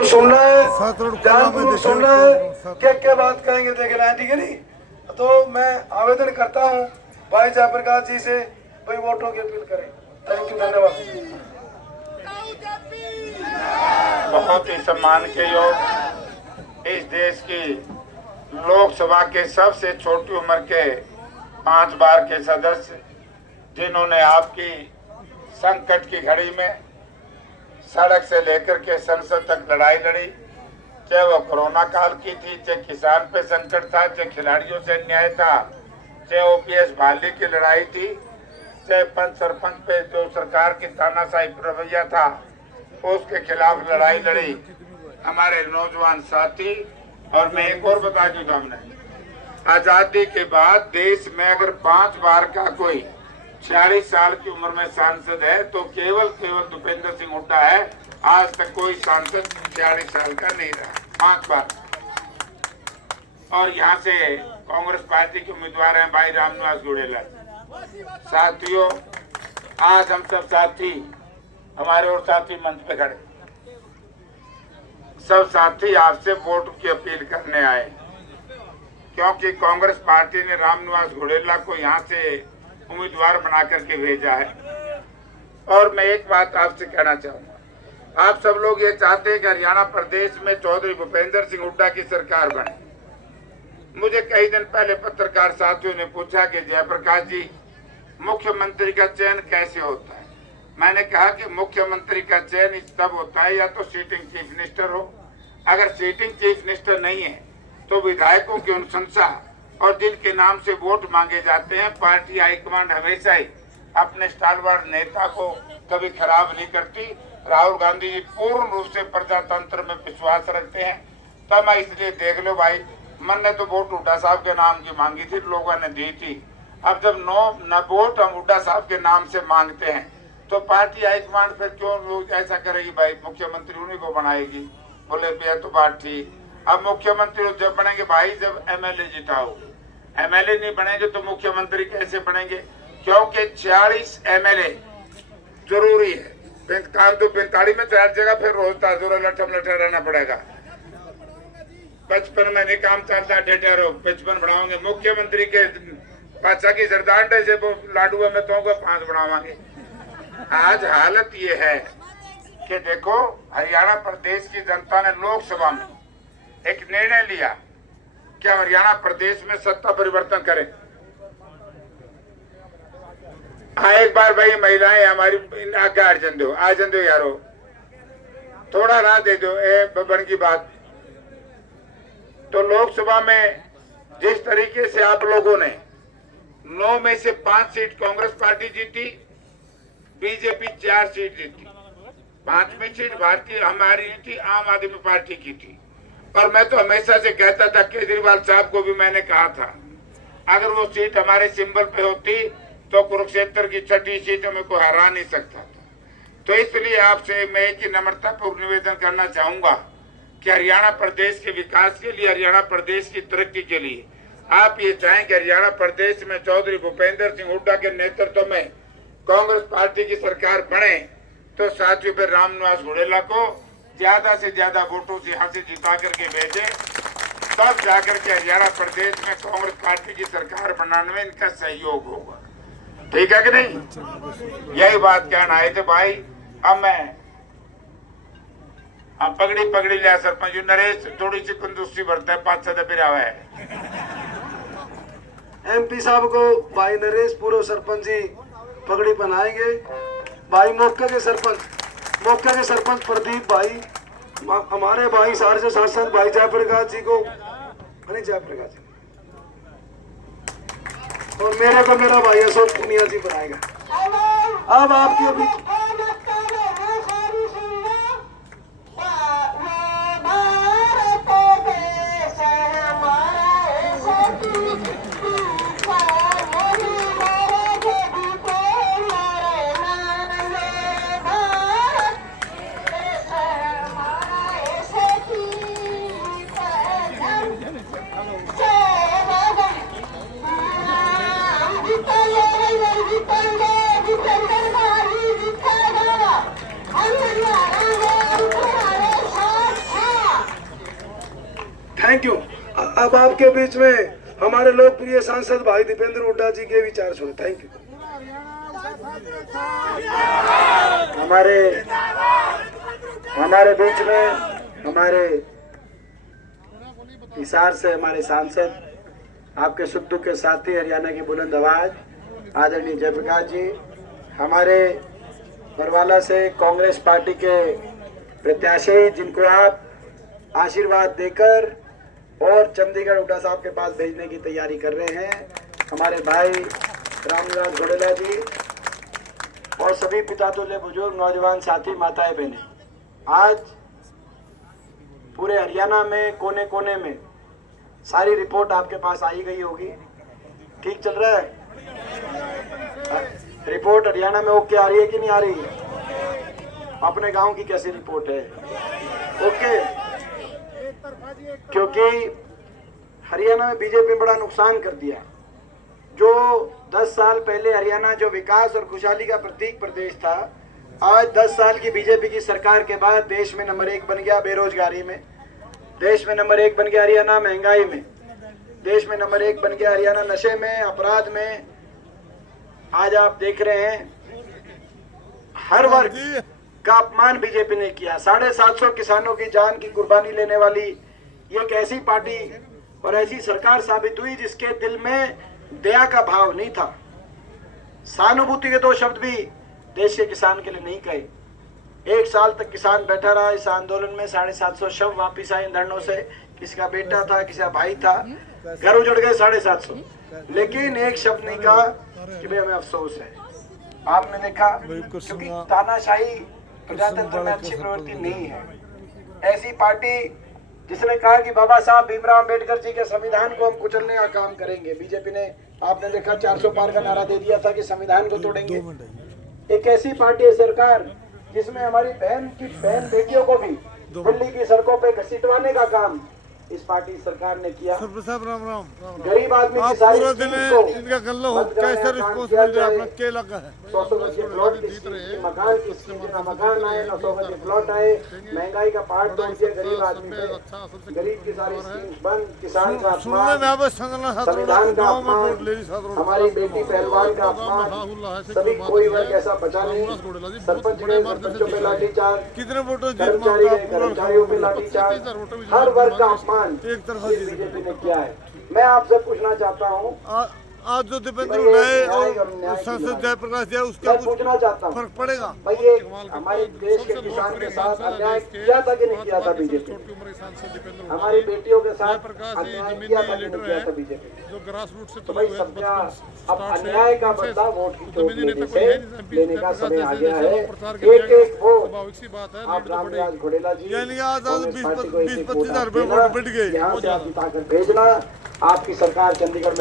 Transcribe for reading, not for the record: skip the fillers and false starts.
सुनना है, ध्यानपूर्वक सुनना है, क्या बात कहेंगे देखें, ठीक है नहीं। तो मैं आवेदन करता हूँ भाई जयप्रकाश जी से, भाई वोटों की अपील करें। थैंक यू, धन्यवाद। बहुत ही सम्मान के योग इस देश की लोकसभा के सबसे छोटी उम्र के 5 बार के सदस्य, जिन्होंने आपकी संकट की घड़ी में सड़क से लेकर के संसद तक लड़ाई लड़ी, चाहे वो कोरोना काल की थी, चाहे किसान पे संकट था, चाहे खिलाड़ियों से अन्याय था, चाहे ओपीएस बहाली की लड़ाई थी, चाहे पंच सरपंच पे जो सरकार की तानाशाही रवैया था उसके खिलाफ लड़ाई लड़ी हमारे नौजवान साथी। और मैं एक और बता दूं, हमने आजादी के बाद देश में अगर 5 बार का कोई 46 साल की उम्र में सांसद है तो केवल भूपेंद्र सिंह हुड्डा है। आज तक कोई सांसद 46 साल का नहीं रहा, 5 बार। और यहाँ से कांग्रेस पार्टी के उम्मीदवार हैं भाई रामनिवास घोड़ेला। साथियों, आज हम सब साथी, हमारे और साथी मंच पे खड़े, सब साथी आपसे वोट की अपील करने आए, क्योंकि कांग्रेस पार्टी ने रामनिवास घोड़ेला को यहाँ से उम्मीदवार बना करके भेजा है। और मैं एक बात आपसे कहना चाहूंगा, आप सब लोग ये चाहते हैं कि हरियाणा प्रदेश में चौधरी भूपेंद्र सिंह हुड्डा की सरकार बने। मुझे कई दिन पहले पत्रकार साथियों ने पूछा कि जयप्रकाश जी, मुख्यमंत्री का चयन कैसे होता है। मैंने कहा कि मुख्यमंत्री का चयन तब होता है या तो सीटिंग चीफ मिनिस्टर हो, अगर सीटिंग चीफ मिनिस्टर नहीं है तो विधायकों की अनुशंसा और जिनके नाम से वोट मांगे जाते हैं, पार्टी हाईकमांड हमेशा ही अपने स्टालवार नेता को कभी खराब नहीं करती। राहुल गांधी जी पूर्ण रूप से प्रजातंत्र में विश्वास रखते हैं। तब मैं इसलिए देख लो भाई, मन ने तो वोट हुड्डा साहब के नाम की मांगी थी, लोगों ने दी थी। अब जब न वोट हम हुड्डा साहब के नाम से मांगते हैं तो पार्टी हाईकमांड फिर क्यों लोग ऐसा करेगी, भाई मुख्यमंत्री उन्हीं को बनाएगी। बोले भैया तो बात ठीक। अब मुख्यमंत्री जब बनेंगे भाई जब एमएलए जिताओगे, एमएलए नहीं बनेंगे तो मुख्यमंत्री कैसे बनेंगे, क्योंकि 46 एमएलए जरूरी है। 45 में 4 जगह फिर रोज ताजुरा लठम लठा रहना पड़ेगा। 55 महीने काम चलता है, 55 बढ़ाओगे। मुख्यमंत्री के पाचा की सरदार से लाडू में तो 5 बढ़ावांगे। आज हालत ये है कि देखो, हरियाणा प्रदेश की जनता ने लोकसभा में एक निर्णय लिया कि हरियाणा प्रदेश में सत्ता परिवर्तन करें। एक बार भाई महिलाएं हमारी आगे आ दो यारो, थोड़ा राह दे दो, बन की बात। तो लोकसभा में जिस तरीके से आप लोगों ने 9 में से 5 सीट कांग्रेस पार्टी जीती, बीजेपी 4 सीट जीती, 5वीं सीट भारतीय हमारी थी, आम आदमी पार्टी की थी। और मैं तो हमेशा से कहता था, केजरीवाल साहब को भी मैंने कहा था, अगर वो सीट हमारे सिंबल पे होती तो कुरुक्षेत्र की 6ठी सीट में कोई हरा नहीं सकता था। तो इसलिए आपसे मैं एक ही नम्रतापूर्वक निवेदन करना चाहूंगा कि हरियाणा प्रदेश के विकास के लिए, हरियाणा प्रदेश की तरक्की के लिए आप ये चाहें कि हरियाणा प्रदेश में चौधरी भूपेंद्र सिंह हुड्डा के नेतृत्व में कांग्रेस पार्टी की सरकार बने, तो साथियों फिर रामनिवास घोड़ेला को ज्यादा से ज्यादा वोटों से यहाँ से जिता करके भेजे, तब जाकर के हरियाणा प्रदेश में कांग्रेस पार्टी की सरकार बनाने में इनका सहयोग होगा। ठीक है कि नहीं? यही बात कहना आए थे भाई। अब मैं पगड़ी लिया सरपंच नरेश, थोड़ी सी कंजूसी बरता है, 5-7 फिर आवा है। एमपी साहब को भाई नरेश पूर्व सरपंच जी पगड़ी बनाएंगे। भाई मौके के सरपंच प्रदीप भाई, हमारे भाई सारे सांसद भाई जयप्रकाश जी को, जयप्रकाश जी, और मेरे को मेरा भाई अशोक पुनिया जी बनाएगा। अब आपकी अभी थैंक यू। अब आपके बीच में हमारे लोकप्रिय सांसद भाई दीपेंद्र हुड्डा जी के विचार सुने। Thank you. हमारे बीच में हमारे हिसार से हमारे सांसद, आपके सुख दुख के साथी, हरियाणा की बुलंद आवाज आदरणीय जयप्रकाश जी, हमारे बरवाला से कांग्रेस पार्टी के प्रत्याशी जिनको आप आशीर्वाद देकर और चंडीगढ़ हुड्डा साहब के पास भेजने की तैयारी कर रहे हैं, हमारे भाई रामनिवास घोड़ेला जी और सभी पितातुल्य बुजुर्ग नौजवान साथी माताएं बहनें, आज पूरे हरियाणा में कोने कोने में सारी रिपोर्ट आपके पास आई गई होगी। ठीक चल रहा है? रिपोर्ट हरियाणा में ओके आ रही है कि नहीं आ रही? अपने गांव की कैसी रिपोर्ट है? ओके, क्योंकि हरियाणा में बीजेपी ने बड़ा नुकसान कर दिया। जो 10 साल पहले हरियाणा जो विकास और खुशहाली का प्रतीक प्रदेश था, आज 10 साल की बीजेपी की सरकार के बाद देश में नंबर 1 बन गया बेरोजगारी में, देश में नंबर 1 बन गया हरियाणा महंगाई में, देश में नंबर 1 बन गया हरियाणा नशे में, अपराध में। आज आप देख रहे हैं हर वर्ग का अपमान बीजेपी ने किया। 750 किसानों की जान की कुर्बानी लेने वाली ये एक ऐसी पार्टी और ऐसी सरकार साबित हुई जिसके दिल में दया का भाव नहीं था। सहानुभूति के 2 शब्द भी देश के किसान के लिए नहीं कहे। 1 साल तक किसान बैठा रहा इस आंदोलन में। 750 शव वापिस आए धरनों से। किसी का बेटा था, किसी का भाई था, घर उजड़ गए 750, लेकिन एक शब्द नहीं कहा कि भाई हमें अफसोस है। आपने देखा, क्योंकि तानाशाही प्रजातंत्र में अच्छी प्रवृत्ति नहीं है। ऐसी पार्टी जिसने कहा कि बाबा साहब भीमराव अंबेडकर जी के संविधान को हम कुचलने का काम करेंगे, बीजेपी ने आपने देखा 400 पार का नारा दे दिया था कि संविधान को तोड़ेंगे। एक ऐसी पार्टी है सरकार जिसमें हमारी बहन बेटियों को भी दिल्ली की सड़कों पे घसीटवाने का काम इस पार्टी सरकार ने किया। राम राम। गरीब आदमी की सारी पूरा दिन स्कीम को इनका गल्ला हो बंद कराने कैसे का काम रिस्पॉन्स किया मिल रहा है? जाए। अपना के लगा है 100 गज के प्लॉट की स्कीम, मकान की स्कीम, जितना मकान आए 900 गज के प्लॉट आए, महंगाई का पार्ट तोड़ दिया गरीब आदमी पे। गरीब की सारी स्कीम बंद, किसान का सुनने में अपमान, आवे संगना संविधान का गांव में वोट ले ली अपमान, हमारी बेटी पहलवान का अपमान, सभी कोई वर्ग ऐसा बचा नहीं। सरपंच ने सरपंचों पे लाठीचार्ज, कितने वोटों जीत कर्मचारी मांगा? ने कर्मचारियों पे लाठीचार्ज, हर वर्ग का अपमान एक तरफा बीजेपी ने किया है। मैं आपसे पूछना चाहता हूँ, आज जो दीपेंद्र हुड्डा और सांसद जयप्रकाश जी उसका मैं पूछना चाहता हूँ फर्क पड़ेगा? भाई ये हमारे देश के किसान के साथ अन्याय किया था कि नहीं किया था बीजेपी? हमारी बेटियों के साथ अन्याय किया था कि नहीं किया था बीजेपी? जो ग्रास रूट से तो भाई सबका अब अन्याय का बदला वोट की चोट लेने का समय आ गया है। एक एक वोट आप रामनिवास घोड़ेला जी यानी आज कांग्रेस पार्टी को 20-25 हज़ार रुपए वोट बढ़ गए। यहाँ से आप जिताकर भेजना। आपकी सरकार चंडीगढ़ में